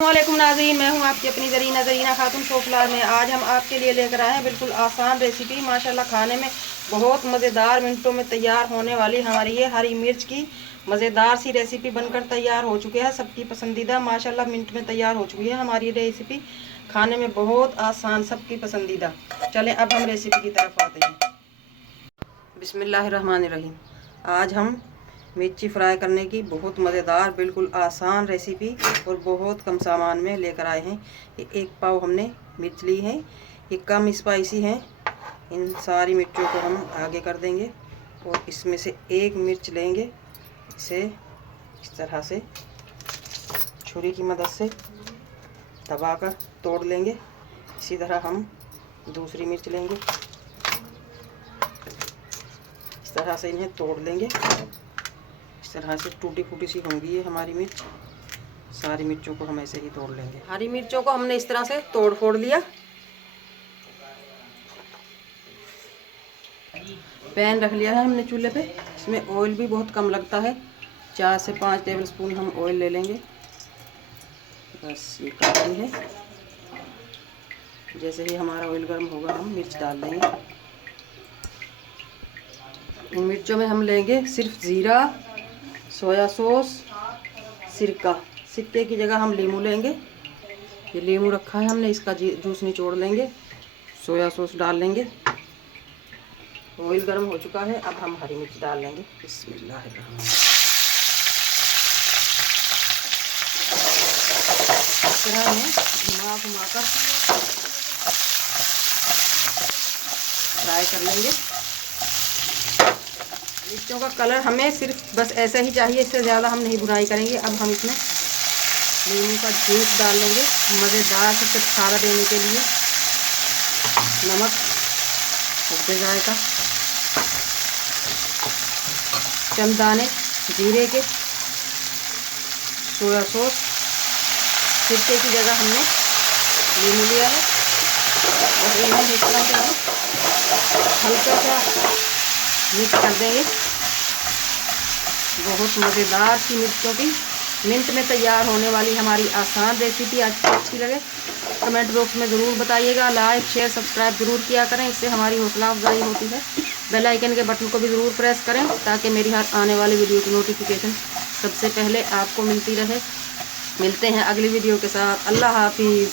वालेकुम नाज़रीन, मैं हूं आपकी अपनी ज़रीना खातून सोफलार में। आज हम आपके लिए लेकर आए हैं बिल्कुल आसान रेसिपी, माशाल्लाह खाने में बहुत मज़ेदार, मिनटों में तैयार होने वाली हमारी ये हरी मिर्च की मज़ेदार सी रेसिपी बनकर तैयार हो चुकी है। सबकी पसंदीदा, माशाल्लाह मिनट में तैयार हो चुकी है हमारी रेसिपी। खाने में बहुत आसान, सबकी पसंदीदा। चलें अब हम रेसिपी की तरफ आते हैं। बिस्मिल्लाहिर्रहमानिर्रहीम। आज हम मिर्ची फ्राई करने की बहुत मज़ेदार, बिल्कुल आसान रेसिपी और बहुत कम सामान में लेकर आए हैं। ये 1 पाव हमने मिर्च ली है, ये कम स्पाइसी है। इन सारी मिर्चों को हम आगे कर देंगे और इसमें से 1 मिर्च लेंगे, इसे इस तरह से छुरी की मदद से दबाकर तोड़ लेंगे। इसी तरह हम दूसरी मिर्च लेंगे, इस तरह से इन्हें तोड़ लेंगे। इस तरह से टूटी फूटी सी होंगी ये हमारी मिर्च। सारी मिर्चों को हम ऐसे ही तोड़ लेंगे। हरी मिर्चों को हमने इस तरह से तोड़ फोड़ लिया। पैन रख लिया है हमने चूल्हे पे। इसमें ऑयल भी बहुत कम लगता है, 4 से 5 टेबलस्पून हम ऑयल ले लेंगे। बस ये काफ़ी है। जैसे ही हमारा ऑयल गर्म होगा हम मिर्च डाल देंगे। इन मिर्चों में हम लेंगे सिर्फ ज़ीरा, सोया सॉस, सिरका। सिरके की जगह हम लीमू लेंगे। ये लीमू रखा है हमने, इसका जूस निचोड़ लेंगे। सोया सॉस डाल लेंगे। ऑयल गर्म हो चुका है, अब हम हरी मिर्च डाल लेंगे। बिस्मिल्लाहिर्रहमानिर्रहीम। इस तरह में घुमाकर फ्राई कर लेंगे। मिर्चों का कलर हमें सिर्फ बस ऐसा ही चाहिए, इससे ज़्यादा हम नहीं भुनाई करेंगे। अब हम इसमें नींबू का जूस डाल लेंगे मज़ेदार से चटखारा देने के लिए। नमक, हल्दी जायका, चंद दाने जीरे के, सोया सॉस। सिरके की जगह हमने नींबू लिया है और इन्हें इस तरह से हल्का सा मिक्स कर देंगे। बहुत मज़ेदार सी मिर्चों की मिनट में तैयार होने वाली हमारी आसान रेसिपी आपको अच्छी लगे कमेंट बॉक्स में ज़रूर बताइएगा। लाइक शेयर सब्सक्राइब ज़रूर किया करें, इससे हमारी हौसला अफजाई होती है। बेल आइकन के बटन को भी ज़रूर प्रेस करें ताकि मेरी हर आने वाली वीडियो की नोटिफिकेशन सबसे पहले आपको मिलती रहे। मिलते हैं अगली वीडियो के साथ। अल्लाह हाफिज़।